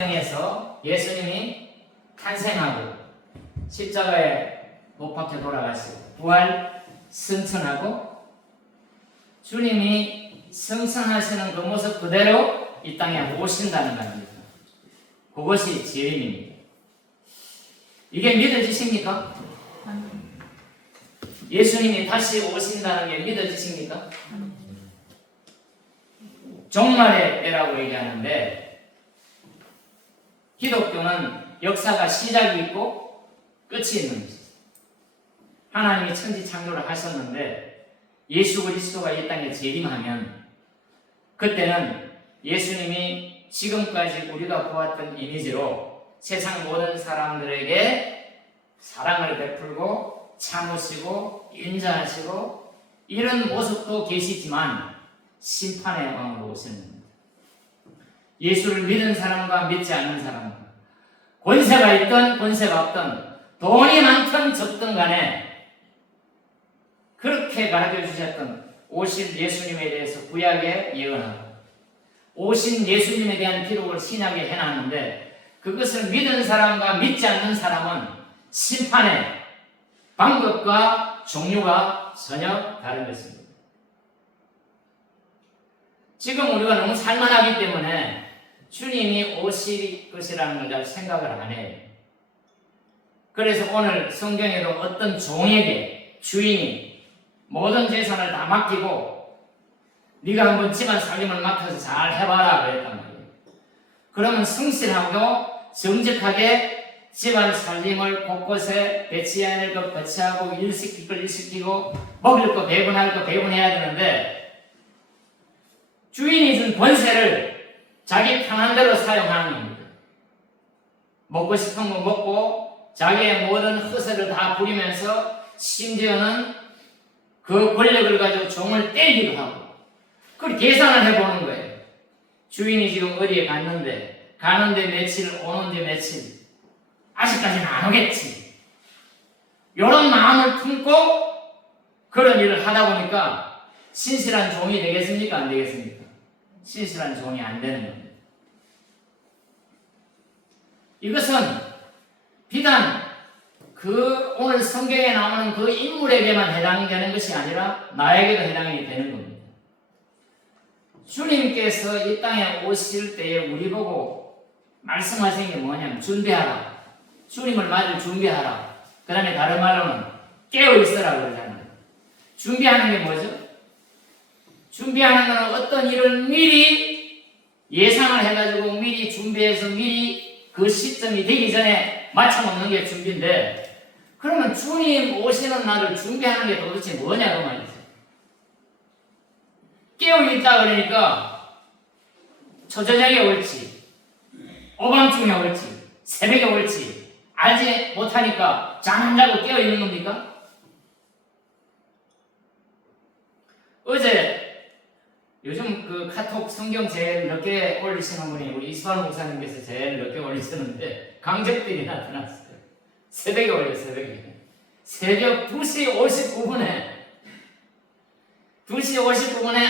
에서 예수님이 탄생하고 십자가에 못 박혀 돌아가시고 부활 승천하고 주님이 승천하시는 그 모습 그대로 이 땅에 오신다는 겁니다. 그것이 재림입니다. 이게 믿어지십니까? 예수님이 다시 오신다는 게 믿어지십니까? 종말의 때라고 얘기하는데 기독교는 역사가 시작이 있고 끝이 있는 것이죠. 하나님이 천지창조를 하셨는데 예수 그리스도가 이 땅에 재림하면 그때는 예수님이 지금까지 우리가 보았던 이미지로 세상 모든 사람들에게 사랑을 베풀고 참으시고 인자하시고 이런 모습도 계시지만 심판의 왕으로 오시는 겁니다. 예수를 믿은 사람과 믿지 않는 사람, 권세가 있든 권세가 없든 돈이 많든 적든 간에 그렇게 가르쳐 주셨던 오신 예수님에 대해서 구약에 예언하고 오신 예수님에 대한 기록을 신약에 해놨는데 그것을 믿은 사람과 믿지 않는 사람은 심판의 방법과 종류가 전혀 다른 것입니다. 지금 우리가 너무 살만하기 때문에 주님이 오실 것이라는 걸 잘 생각을 안 해요. 그래서 오늘 성경에도 어떤 종에게 주인이 모든 재산을 다 맡기고 네가 한번 집안 살림을 맡아서 잘 해봐라 그랬단 말이에요. 그러면 성실하고 정직하게 집안 살림을 곳곳에 배치해야 될 것 배치하고 일 시킬 걸 일 시키고 먹을 거 배분할 거 배분해야 되는데 주인이 준 권세를 자기 편한 대로 사용하는 겁니다. 먹고 싶은 거 먹고 자기의 모든 허세를 다 부리면서 심지어는 그 권력을 가지고 종을 때리기도 하고 그걸 계산을 해보는 거예요. 주인이 지금 어디에 가는데 며칠 오는데 며칠 아직까지는 안 오겠지. 이런 마음을 품고 그런 일을 하다 보니까 신실한 종이 되겠습니까? 안 되겠습니까? 신실한 종이 안 되는 겁니다. 이것은 비단 그 오늘 성경에 나오는 그 인물에게만 해당되는 것이 아니라 나에게도 해당이 되는 겁니다. 주님께서 이 땅에 오실 때에 우리 보고 말씀하신 게 뭐냐면 준비하라. 주님을 맞을 준비하라. 그 다음에 다른 말로는 깨어있으라 그러잖아요. 준비하는 게 뭐죠? 준비하는 것은 어떤 일을 미리 예상을 해가지고 미리 준비해서 미리 그 시점이 되기 전에 맞춰놓는 게 준비인데 그러면 주님 오시는 날을 준비하는 게 도대체 뭐냐고 말이죠. 깨어있다 그러니까 초저녁에 올지 오밤중에 올지 새벽에 올지 알지 못하니까 잠 안 자고 깨어있는 겁니까? 어제 요즘 그 카톡 성경 제일 늦게 올리시는 분이 우리 이수환 목사님께서 제일 늦게 올리시는데 강적들이 나타났어요. 새벽에 올려요. 새벽 2시 59분에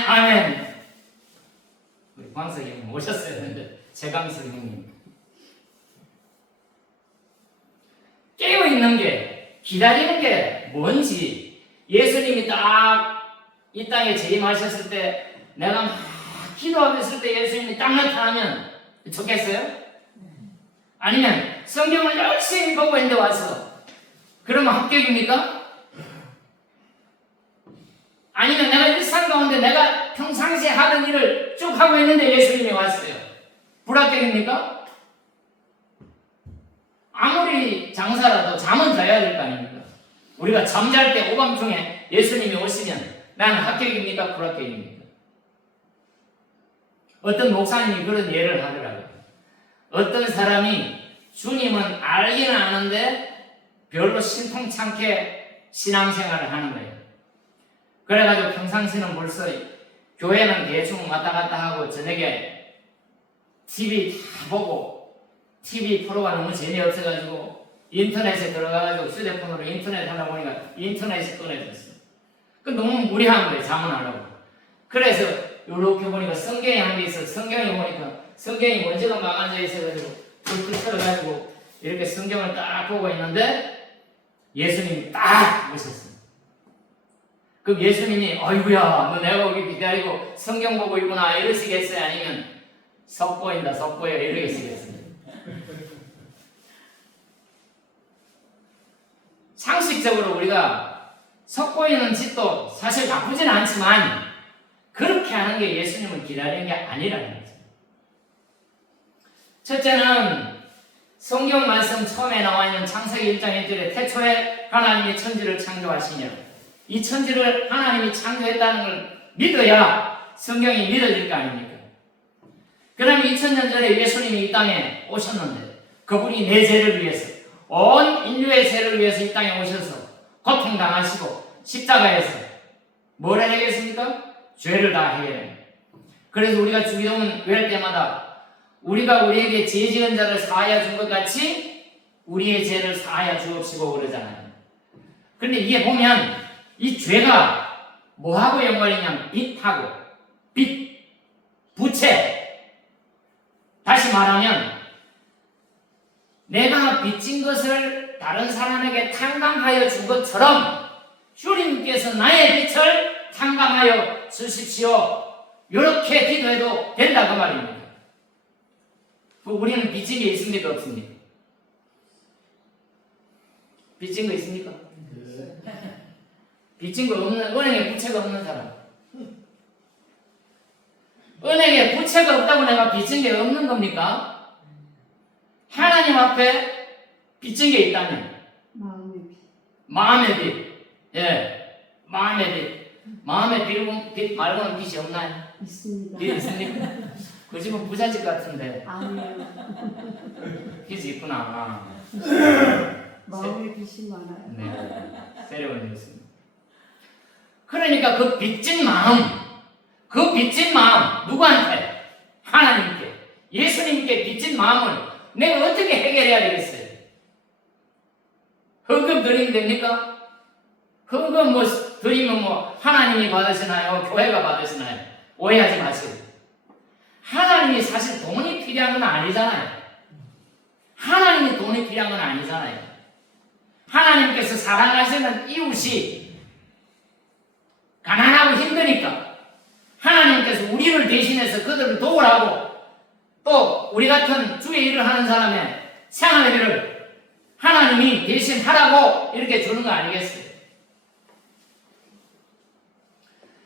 아멘. 우리 광석 형님 오셨어야 했는데 최강석 형님 깨어있는 게 기다리는 게 뭔지 예수님이 딱 이 땅에 재림하셨을 때 내가 막 기도하고 있을 때 예수님이 딱 나타나면 좋겠어요? 아니면 성경을 열심히 보고 있는데 와서 그러면 합격입니까? 아니면 내가 일상 가운데 내가 평상시에 하던 일을 쭉 하고 있는데 예수님이 왔어요. 불합격입니까? 아무리 장사라도 잠은 자야 될 거 아닙니까? 우리가 잠잘 때 오밤중에 예수님이 오시면 나는 합격입니까? 불합격입니까? 어떤 목사님이 그런 예를 하더라고요. 어떤 사람이 주님은 알기는 아는데 별로 신통찮게 신앙생활을 하는 거예요. 그래가지고 평상시는 벌써 교회는 대충 왔다 갔다 하고 저녁에 TV 다 보고 TV 프로가 너무 재미없어가지고 인터넷에 들어가가지고 휴대폰으로 인터넷 하다 보니까 인터넷이 꺼내졌어요. 그 너무 무리한 거예요. 잠은 안 하고. 그래서 이렇게 보니까 성경에 한 게 있어. 성경에 보니까 성경이 먼지가 막 앉아 있어가지고 불 켜가지고 이렇게 성경을 딱 보고 있는데 예수님이 딱 오셨어요. 그럼 예수님이 어이구야 너 내가 오기 기다리고 성경 보고 있구나 이러시겠어요? 아니면 속보인다 속보여 이러시겠어요? 상식적으로 우리가 속보이는 짓도 사실 나쁘진 않지만 그렇게 하는 게 예수님을 기다리는 게 아니라는 거죠. 첫째는 성경 말씀 처음에 나와 있는 창세기 1장 1절에 태초에 하나님이 천지를 창조하시며 이 천지를 하나님이 창조했다는 걸 믿어야 성경이 믿어질 거 아닙니까? 그러면 2000년 전에 예수님이 이 땅에 오셨는데 그분이 내 죄를 위해서 온 인류의 죄를 위해서 이 땅에 오셔서 고통당하시고 십자가에서 뭘 해내겠습니까? 죄를 다 해결해요. 그래서 우리가 주기도문 외울 때마다 우리가 우리에게 죄 지은 자를 사하여 준 것 같이 우리의 죄를 사하여 주옵시고 그러잖아요. 그런데 이게 보면 이 죄가 뭐하고 연관이냐면 빚하고 빚, 부채. 다시 말하면 내가 빚진 것을 다른 사람에게 탕감하여 준 것처럼 주님께서 나의 빚을 탕감하여 주십시오. 이렇게 기도해도 된다 그 말입니다. 우리는 빚진 게 있습니까? 없습니까? 빚진 거 있습니까? 빚진 거 없는, 은행에 부채가 없는 사람. 은행에 부채가 없다고 내가 빚진 게 없는 겁니까? 하나님 앞에 빚진 게 있다면 마음의 빚. 예, 마음의 빚. 마음의 빚 말고는 빚이 없나요? 있습니다. 빚 있습니까? 그 집은 부잣집 같은데. 아니요. 빚이 있구나. 마음의 빚이 많아요. 네, 세례원 있습니다. 그러니까 그 빚진 마음 누구한테? 하나님께, 예수님께 빚진 마음을 내가 어떻게 해결해야 되겠어요? 헌금 드리면 됩니까? 헌금 뭐 드리면 뭐 하나님이 받으시나요? 교회가 받으시나요? 오해하지 마시고. 하나님이 사실 돈이 필요한 건 아니잖아요. 하나님이 돈이 필요한 건 아니잖아요. 하나님께서 사랑하시는 이웃이 가난하고 힘드니까 하나님께서 우리를 대신해서 그들을 도우라고 또 우리 같은 주의 일을 하는 사람의 생활비를 하나님이 대신 하라고 이렇게 주는 거 아니겠어요?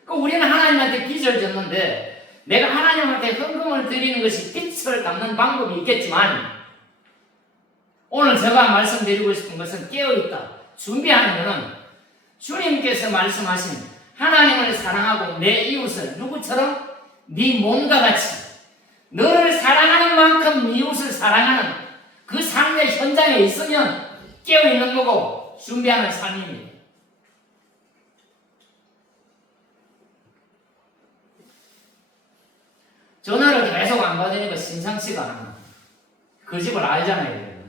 그 우리는 하나님한테 빚을 졌는데 내가 하나님한테 헌금을 드리는 것이 빚을 갚는 방법이 있겠지만 오늘 제가 말씀드리고 싶은 것은 깨어있다. 준비하는 것은 주님께서 말씀하신 하나님을 사랑하고 내 이웃을 누구처럼? 네 몸과 같이 너를 사랑하는 만큼 이웃을 사랑하는 그 삶의 현장에 있으면 깨어있는 거고 준비하는 삶입니다. 전화를 계속 안 받으니까 심상치가 않아. 그 집을 알잖아요.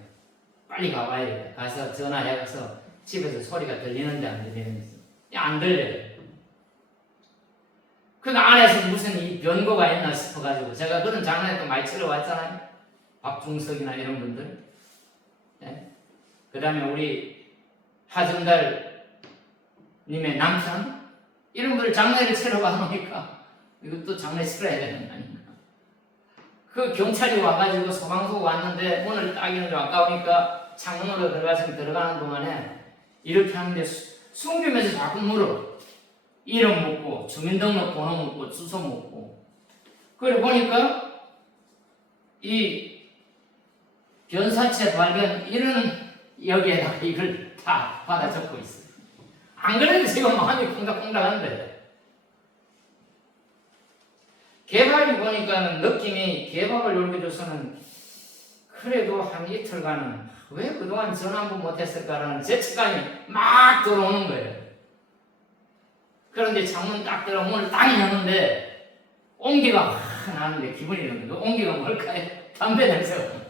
빨리 가봐야 돼. 가서 전화해서 집에서 소리가 들리는지 안 들리는지. 안 들려요. 그 안에서 무슨 이 변고가 있나 싶어가지고 제가 그런 장난에 또 많이 치러왔잖아요. 박중석이나 이런 분들. 네? 그 다음에 우리 하정달 님의 남편 이런 분들 장난을 치러봐 놓으니까 이것도 장난 치러야 되는 거 아닌가. 그 경찰이 와가지고 소방서 왔는데 문을 따기는 아까우니까 창문으로 들어가는 동안에 이렇게 하는데 숨기면서 자꾸 물어. 이름 묻고 주민등록번호 묻고 주소 묻고. 그래 보니까 이 변사체 발견 이런 여기에다가 이걸 다 받아 적고 있어요. 안 그래도 지금 마음이 콩닥콩닥한데 개밥이 보니까 느낌이 개밥을 이렇게 줘서는 그래도 한 이틀간은 왜 그동안 전화 한 번 못했을까라는 죄책감이 막 들어오는 거예요. 그런데 창문 딱 들어 문을 딱 여는데 온기가 확 나는데 기분이 이런 거예요. 온기가 뭘까요? 담배 냄새가.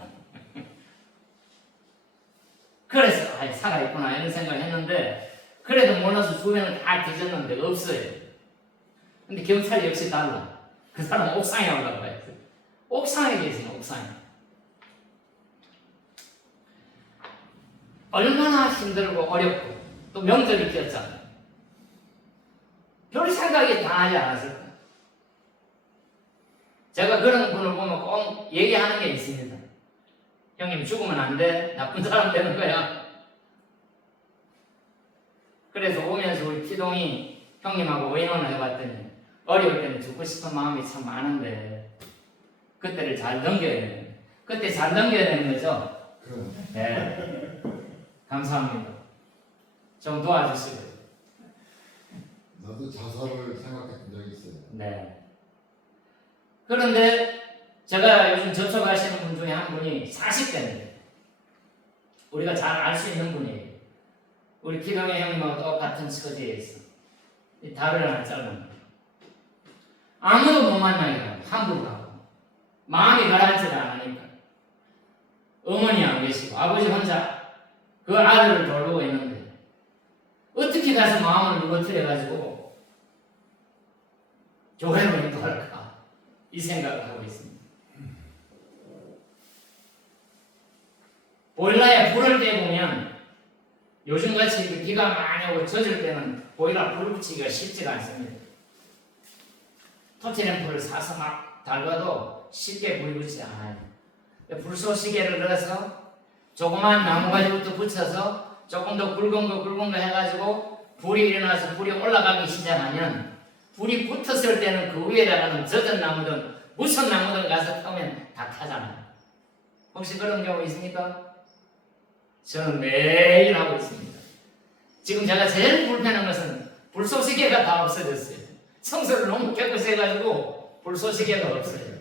그래서 살아있구나 이런 생각을 했는데 그래도 몰라서 주변을 다 뒤졌는데 없어요. 근데 경찰이 역시 달라. 그 사람 옥상에 올라가요. 옥상에 계세요. 옥상에. 얼마나 힘들고 어렵고 또 명절이 끼었잖아요. 별 생각이 다 하지 않았을까? 제가 그런 분을 보면 꼭 얘기하는 게 있습니다. 형님 죽으면 안 돼. 나쁜 사람 되는 거야. 그래서 오면서 우리 기동이 형님하고 의논을 해봤더니 어려울 때는 죽고 싶은 마음이 참 많은데 그때를 잘 넘겨야 되는 그때 잘 넘겨야 되는 거죠? 네. 감사합니다. 좀 도와주시고요. 나도 자살을 생각했던 적이 있어요. 네. 그런데 제가 요즘 접촉하시는 분 중에 한 분이 40대인데 우리가 잘 알 수 있는 분이에요. 우리 기동의 형님하고 똑같은 처지에 있어. 이 다리를 하나 잘랐는데 아무도 못 만나게 하고 한국 가고 마음이 가라앉지를 않으니까 어머니 안 계시고 아버지 혼자 그 아들을 돌보고 있는데 어떻게 가서 마음을 누그러뜨려가지고 교회로 인도할까 이 생각을 하고 있습니다. 보일러에 불을 떼보면 요즘같이 비가 많이 오고 젖을 때는 보일러 불 붙이기가 쉽지가 않습니다. 토치램프를 사서 막 달궈도 쉽게 불이 붙지 않아요. 불쏘시개를 넣어서 조그만 나무가지부터 붙여서 조금 더 굵은 거 해가지고 불이 일어나서 불이 올라가기 시작하면 불이 붙었을 때는 그 위에다가는 젖은 나무든 무슨 나무든 가서 타면 다 타잖아요. 혹시 그런 경우 있습니까? 저는 매일 하고 있습니다. 지금 제가 제일 불편한 것은 불쏘시개가 다 없어졌어요. 청소를 너무 깨끗이 해가지고 불쏘시개가 없어요.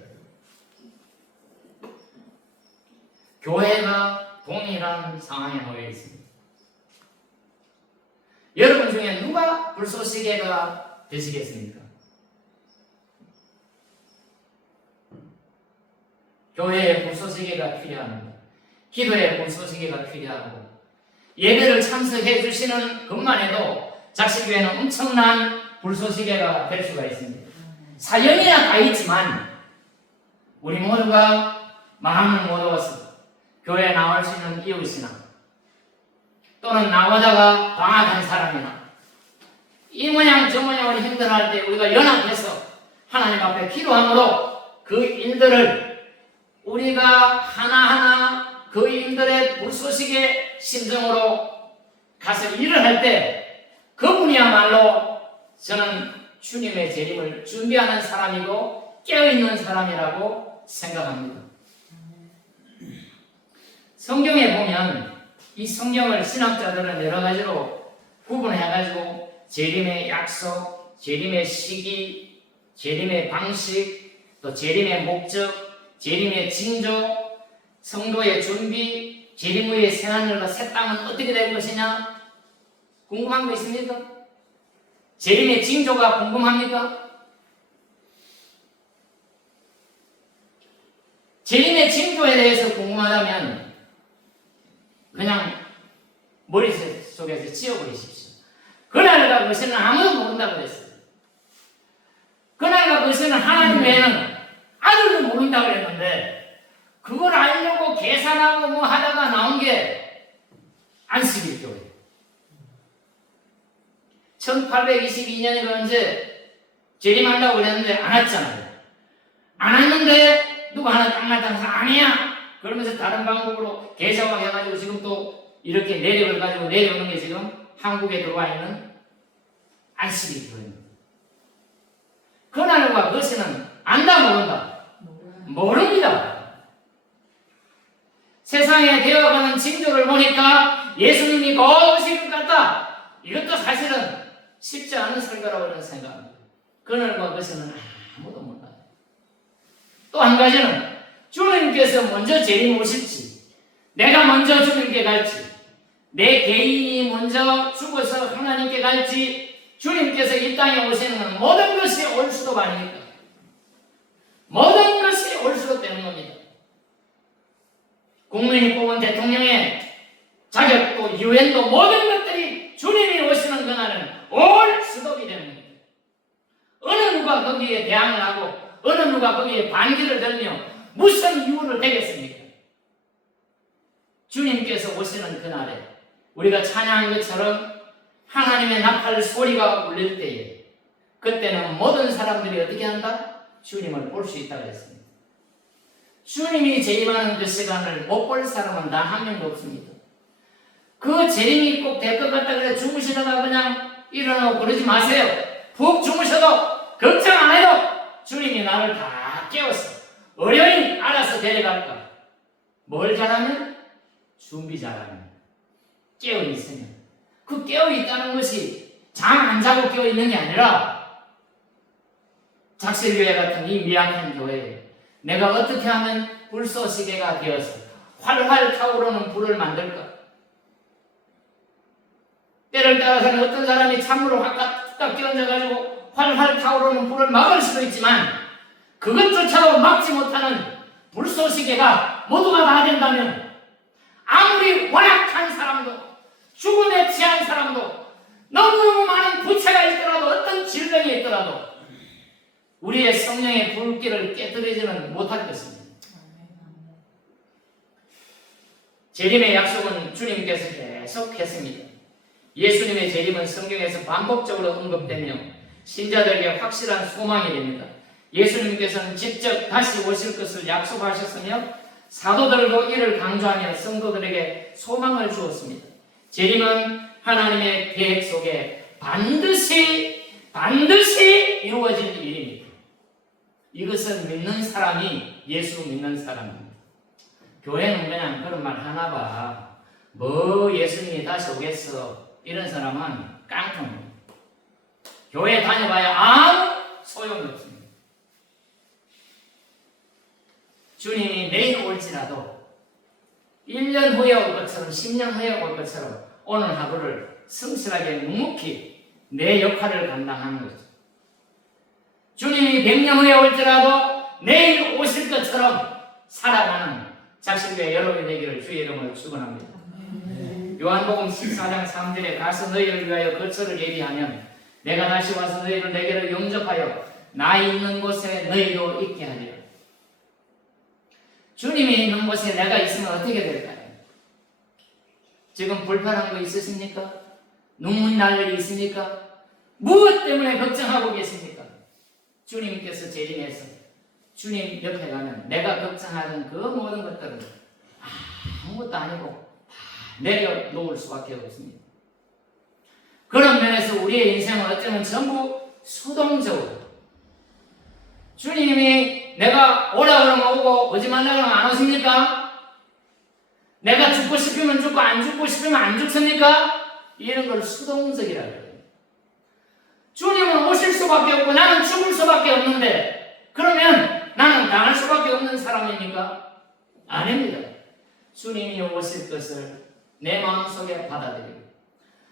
교회가 동일한 상황에 놓여 있습니다. 여러분 중에 누가 불쏘시개가 되시겠습니까? 교회에 불쏘시개가 필요합니다. 기도에 불쏘시개가 필요하고 예배를 참석해 주시는 것만 해도 작시교회는 엄청난 불쏘시개가 될 수가 있습니다. 사연이야 다 있지만 우리 모두가 마음을 모아서 교회에 나올 수 있는 이웃이나 또는 나오다가 방학한 사람이나 이 모양 저 모양으로 힘들어할 때 우리가 연합해서 하나님 앞에 기도함으로 그 일들을 우리가 하나하나 그 일들의 불쏘시개 심정으로 가서 일을 할 때 그분이야말로 저는 주님의 재림을 준비하는 사람이고 깨어있는 사람이라고 생각합니다. 성경에 보면 이 성경을 신학자들은 여러 가지로 구분해가지고 재림의 약속, 재림의 시기, 재림의 방식, 또 재림의 목적, 재림의 징조, 성도의 준비, 재림 후의 새하늘과 새 땅은 어떻게 될 것이냐? 궁금한 거 있습니까? 재림의 징조가 궁금합니까? 재림의 징조에 대해서 궁금하다면 그냥 머릿속에서 지워버리십시오. 그날과 그것은 아무도 모른다고 그랬어요. 그날과 그것은 하나님 외에는 아들도 모른다고 그랬는데 그걸 알려고 계산하고 뭐 하다가 나온 게 안식일교회. 1822년에 언제 재림한다고 그랬는데 안 왔잖아요. 안 왔는데 누가 하나 딱 나타나서 아니야. 그러면서 다른 방법으로 개정해가지고 지금 또 이렇게 내력을 가지고 내려오는 게 지금 한국에 들어와 있는 안식일교회입니다. 그날과 그것은 안다 모른다? 모릅니다. 세상에 되어가는 징조를 보니까 예수님이 곧 오실 것 같다. 이것도 사실은 쉽지 않은 설교라고 저는 생각합니다. 그날과 그것은 아무도 몰라요. 또 한 가지는 주님께서 먼저 재림 오실지 내가 먼저 주님께 갈지 내 개인이 먼저 죽어서 하나님께 갈지 주님께서 이 땅에 오시는 건 모든 것이 올 수도 아닙니까? 모든 것이 올 수도 되는 겁니다. 국민이 뽑은 대통령의 자격도 유엔도 모든 것들이 주님이 오시는 그날은 올 수독이 되는 겁니다. 어느 누가 거기에 대항을 하고 어느 누가 거기에 반기를 들며 무슨 이유를 대겠습니까? 주님께서 오시는 그날에 우리가 찬양한 것처럼 하나님의 나팔 소리가 울릴 때에 그때는 모든 사람들이 어떻게 한다? 주님을 볼 수 있다고 했습니다. 주님이 재림하는 그 시간을 못 볼 사람은 단 한 명도 없습니다. 그 재림이 꼭 될 것 같다 그래 주무시다가 그냥 일어나고 그러지 마세요. 푹 주무셔도 걱정 안 해도 주님이 나를 다 깨워서 어려이 알아서 데려갈까. 뭘 잘하면? 준비 잘하면, 깨어 있으면. 그 깨어 있다는 것이 잠 안 자고 깨어 있는 게 아니라 작실교회 같은 이 미약한 교회에 내가 어떻게 하면 불쏘시개가 되어서 활활 타오르는 불을 만들까? 때를 따라서는 어떤 사람이 찬물을 확 끼얹어가지고 활활 타오르는 불을 막을 수도 있지만 그것조차도 막지 못하는 불쏘시개가 모두가 다 된다면 아무리 완악한 사람도 죽음에 취한 사람도 너무너무 많은 부채가 있더라도 어떤 질병이 있더라도 우리의 성령의 불길을 깨뜨리지는 못할 것입니다. 재림의 약속은 주님께서 계속 했습니다. 예수님의 재림은 성경에서 반복적으로 언급되며 신자들에게 확실한 소망이 됩니다. 예수님께서는 직접 다시 오실 것을 약속하셨으며 사도들도 이를 강조하며 성도들에게 소망을 주었습니다. 재림은 하나님의 계획 속에 반드시 이루어질 일입니다. 이것은 믿는 사람이 예수 믿는 사람입니다. 교회는 그냥 그런 말 하나 봐. 뭐 예수님이 다시 오겠어. 이런 사람은 깡통입니다. 교회 다녀봐야 아무 소용이 없습니다. 주님이 내일 올지라도 1년 후에 올 것처럼 10년 후에 올 것처럼 오늘 하루를 성실하게 묵묵히 내 역할을 감당하는 거죠. 주님이 100년 후에 올지라도 내일 오실 것처럼 살아가는 작실교회 여러분이 되기를 주의 이름으로 축원합니다. 요한복음 14장 3절에 가서 너희를 위하여 거처를 예비하면 내가 다시 와서 너희를 내게로 영접하여 나 있는 곳에 너희도 있게 하리라. 주님이 있는 곳에 내가 있으면 어떻게 될까요? 지금 불편한 거 있으십니까? 눈물 날 일이 있습니까? 무엇 때문에 걱정하고 계십니까? 주님께서 재림해서 주님 옆에 가면 내가 걱정하던 그 모든 것들은 아무것도 아니고 다 내려놓을 수밖에 없습니다. 그런 면에서 우리의 인생은 어쩌면 전부 수동적으로 주님이 내가 오라 그러면 오고 오지 말라 그러면 안 오십니까? 내가 죽고 싶으면 죽고 안 죽고 싶으면 안 죽습니까? 이런 걸 수동적이라고 해요. 주님은 오실 수밖에 없고 나는 죽을 수밖에 없는데 그러면 나는 당할 수밖에 없는 사람입니까? 아닙니다. 주님이 오실 것을 내 마음속에 받아들이고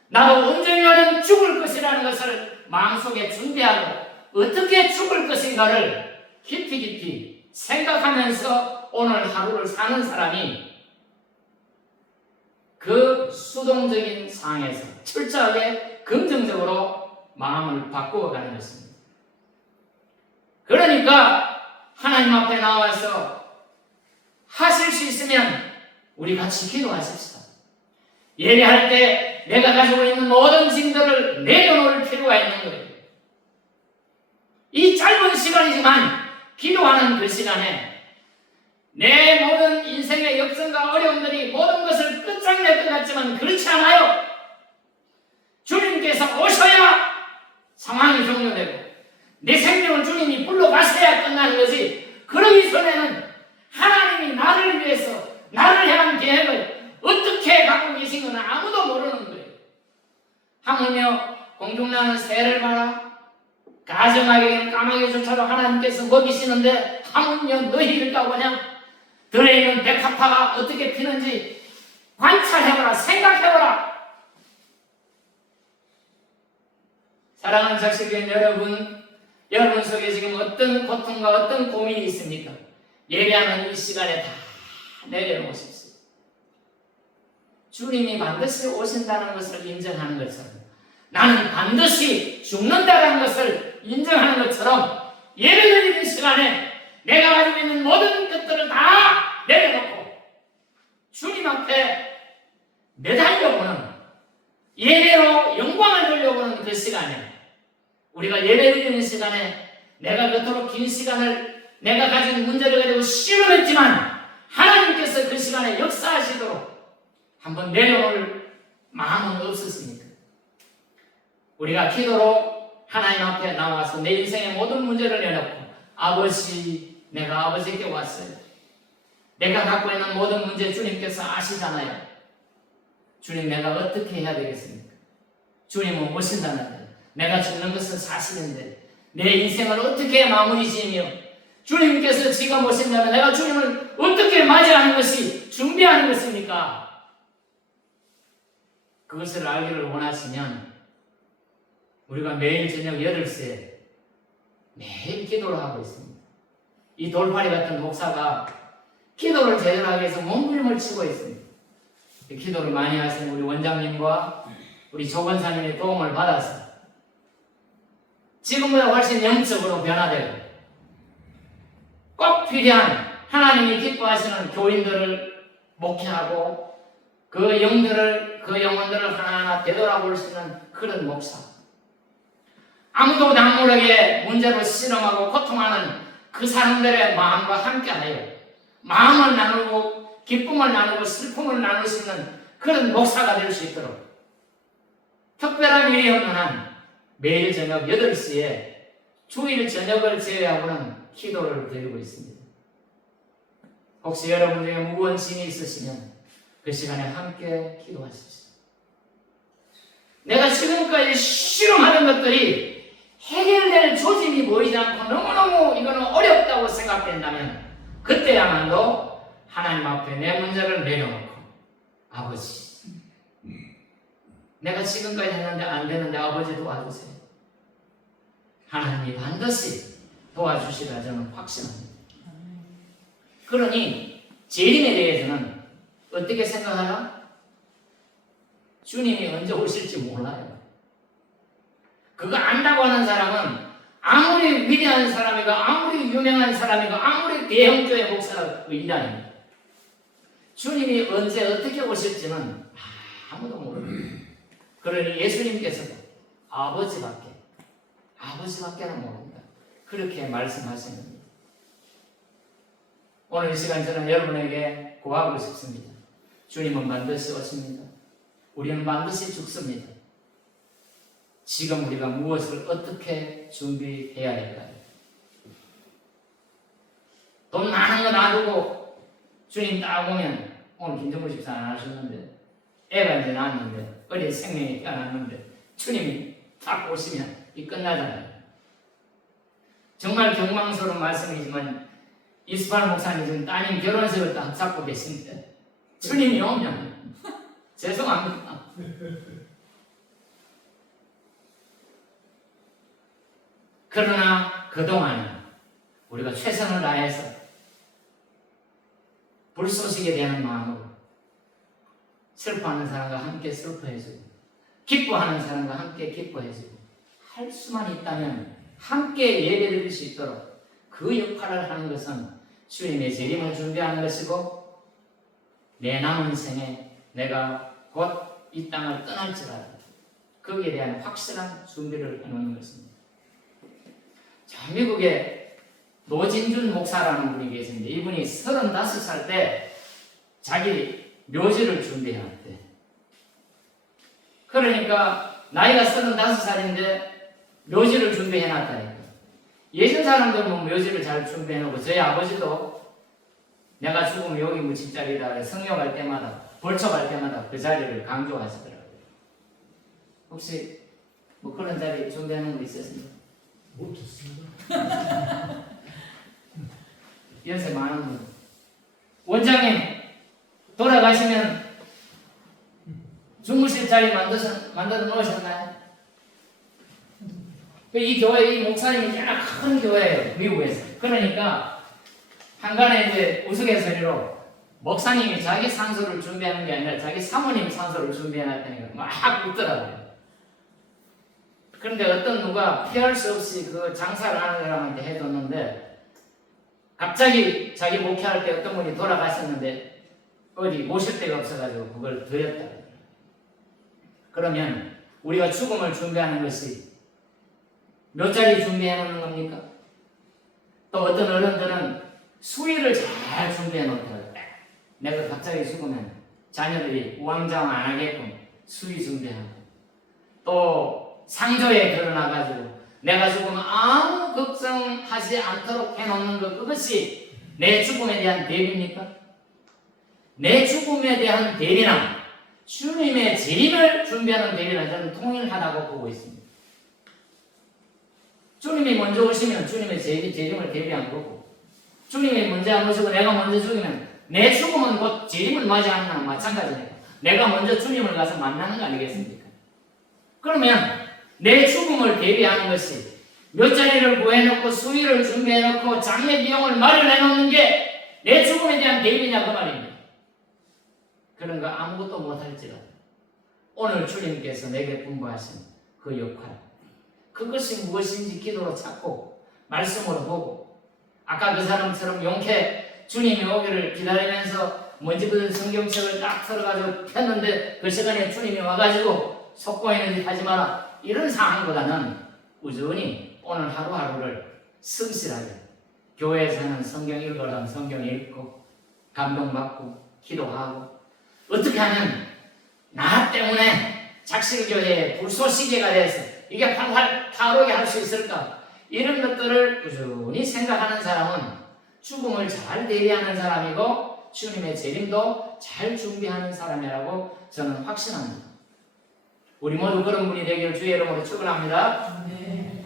나도 언젠가는 죽을 것이라는 것을 마음속에 준비하고 어떻게 죽을 것인가를 깊이 생각하면서 오늘 하루를 사는 사람이 그 수동적인 상황에서 철저하게 긍정적으로 마음을 바꾸어 가는 것입니다. 그러니까 하나님 앞에 나와서 하실 수 있으면 우리 같이 기도하십시다. 예배할 때 내가 가지고 있는 모든 짐들을 내려놓을 필요가 있는 거예요. 이 짧은 시간이지만 기도하는 그 시간에 내 모든 인생의 역성과 어려움들이 모든 것을 끝장낼 것 같지만 그렇지 않아요. 주님께서 오셔야 상황이 종료되고 내 생명을 주님이 불러가셔야 끝나는 거지. 그러기 전에는 하나님이 나를 위해서 나를 향한 계획을 어떻게 갖고 계신 건 아무도 모르는 거예요. 하물며 공중나는 새를 봐라. 가정하게 까마귀조차도 하나님께서 먹이시는데 하물며 너희일까 보냐. 들에 있는 백합화가 어떻게 피는지 관찰해보라. 생각해보라. 사랑하는 작실교회 여러분 속에 지금 어떤 고통과 어떤 고민이 있습니까? 예배하는 이 시간에 다 내려놓으십시오. 주님이 반드시 오신다는 것을 인정하는 것처럼 나는 반드시 죽는다는 것을 인정하는 것처럼 예배드리는 시간에 내가 가지고 있는 모든 것들을 다 내려놓고 주님 앞에 매달려보는, 예배로 영광을 돌려보는 그 시간에, 우리가 예배 드리는 시간에 내가 그토록 긴 시간을 내가 가진 문제를 가지고 씨름했지만 하나님께서 그 시간에 역사하시도록 한번 내려놓을 마음은 없으십니까? 우리가 기도로 하나님 앞에 나와서 내 인생의 모든 문제를 내놓고, 아버지, 내가 아버지께 왔어요. 내가 갖고 있는 모든 문제 주님께서 아시잖아요. 주님, 내가 어떻게 해야 되겠습니까? 주님은 오신다는데, 내가 죽는 것은 사실인데 내 인생을 어떻게 마무리 지으며 주님께서 지금 오신다면 내가 주님을 어떻게 맞이하는 것이 준비하는 것입니까? 그것을 알기를 원하시면 우리가 매일 저녁 8시에 매일 기도를 하고 있습니다. 이 돌파리 같은 목사가 기도를 제대로 하기 위해서 몸부림을 치고 있습니다. 기도를 많이 하시는 우리 원장님과 우리 조건사님의 도움을 받아서 지금보다 훨씬 영적으로 변화되고 꼭 필요한 하나님이 기뻐하시는 교인들을 목회하고 그 영혼들을 하나하나 되돌아볼 수 있는 그런 목사, 아무도 남 모르게 문제로 실험하고 고통하는 그 사람들의 마음과 함께하여 마음을 나누고 기쁨을 나누고 슬픔을 나눌 수 있는 그런 목사가 될 수 있도록 특별한 일이 없는 한 매일 저녁 8시에 주일 저녁을 제외하고는 기도를 드리고 있습니다. 혹시 여러분 중에 무거운 짐이 있으시면 그 시간에 함께 기도하십시오. 내가 지금까지 실험하는 것들이 해결될 조짐이 보이지 않고 너무너무 이거는 어렵다고 생각된다면 그때야말로 하나님 앞에 내 문제를 내려놓고, 아버지, 내가 지금까지 했는데 안 되는데 아버지 도와주세요. 하나님이 반드시 도와주시리라 저는 확신합니다. 그러니 재림에 대해서는 어떻게 생각하나? 주님이 언제 오실지 몰라요. 그거 안다고 하는 사람은 아무리 위대한 사람이고 아무리 유명한 사람이고 아무리 대형교회 목사가 이단입니다. 주님이 언제 어떻게 오실지는 아무도 모릅니다. 그러니 예수님께서도 아버지밖에는 모릅니다. 그렇게 말씀하신 겁니다. 오늘 이 시간 저는 여러분에게 구하고 싶습니다. 주님은 반드시 오십니다. 우리는 반드시 죽습니다. 지금 우리가 무엇을 어떻게 준비해야 할까요? 돈 많은 거 놔두고 주님 딱 오면, 오늘 김정구 집사 안 하셨는데 애가 이제 낳았는데 어린 생명이 태어났는데 주님이 딱 오시면 이 끝나잖아요. 정말 경망스러운 말씀이지만 이스팔 목사님 지금 따님 결혼식을 딱 잡고 계신데 주님이 오면 죄송합니다. 그러나 그동안은 우리가 최선을 다해서 불쏘시게 되는 마음으로 슬퍼하는 사람과 함께 슬퍼해주고 기뻐하는 사람과 함께 기뻐해주고 할 수만 있다면 함께 예배드릴 수 있도록 그 역할을 하는 것은 주님의 재림을 준비하는 것이고, 내 남은 생에 내가 곧 이 땅을 떠날지라도 거기에 대한 확실한 준비를 해놓는 것입니다. 자, 미국에 노진준 목사라는 분이 계신데 이분이 35살 때 자기 묘지를 준비해놨대. 그러니까 나이가 35살인데 묘지를 준비해놨다니까. 예전 사람들은 뭐 묘지를 잘 준비해놓고, 저희 아버지도 내가 죽으면 여기 묻힌 자리다 성묘 갈 때마다 벌초 갈 때마다 그 자리를 강조하시더라고요. 혹시 뭐 그런 자리 준비하는 거 있으십니까? 못했습니다. 연세 많은 분. 원장님 돌아가시면 주무실 자리 만들어 놓으셨나요? 이 교회, 이 목사님이 꽤나 큰 교회예요, 미국에서. 그러니까 한간에 이제 우스갯소리로 목사님이 자기 산소를 준비하는 게 아니라 자기 사모님 산소를 준비해놨다니까 막 웃더라고요. 그런데 어떤 누가 피할 수 없이 그 장사를 하는 사람한테 해줬는데, 갑자기 자기 목회할 때 어떤 분이 돌아가셨는데 어디 모실 데가 없어가지고 그걸 드렸다. 그러면 우리가 죽음을 준비하는 것이 몇 자리 준비해 놓는 겁니까? 또 어떤 어른들은 수의를 잘 준비해 놓더라고요. 내가 갑자기 죽으면 자녀들이 우왕좌왕 안 하게끔 수의 준비하고, 또 상조에 드러나가지고 내가 죽으면 아무 걱정하지 않도록 해놓는 것, 그것이 내 죽음에 대한 대비입니까? 내 죽음에 대한 대비나 주님의 재림을 준비하는 대비는 저는 통일하다고 보고 있습니다. 주님이 먼저 오시면 주님의 재림을 대비한 거고, 주님이 먼저 안 오시고 내가 먼저 죽으면 내 죽음은 곧 재림을 맞이하는 거랑 마찬가지니까 내가 먼저 주님을 가서 만나는 거 아니겠습니까? 그러면 내 죽음을 대비하는 것이 몇 자리를 구해놓고 수위를 준비해놓고 장례 비용을 마련해놓는 게 내 죽음에 대한 대비냐 그 말입니다. 그런 거 아무것도 못할지라도 오늘 주님께서 내게 분부하신 그 역할, 그것이 무엇인지 기도로 찾고 말씀으로 보고, 아까 그 사람처럼 용케 주님이 오기를 기다리면서 먼지 그 성경책을 딱 틀어가지고 폈는데 그 시간에 주님이 와가지고 속보이는 짓 하지 마라, 이런 상황보다는 꾸준히 오늘 하루하루를 성실하게 교회에서는 성경 읽으라면 성경 읽고 감동받고 기도하고, 어떻게 하면 나 때문에 작실교회에 불쏘시개가 돼서 이게 활활 타오르게 할 수 있을까, 이런 것들을 꾸준히 생각하는 사람은 죽음을 잘 대비하는 사람이고 주님의 재림도 잘 준비하는 사람이라고 저는 확신합니다. 우리 모두 그런 분이 되기를 주의 이름으로 축원합니다. 네.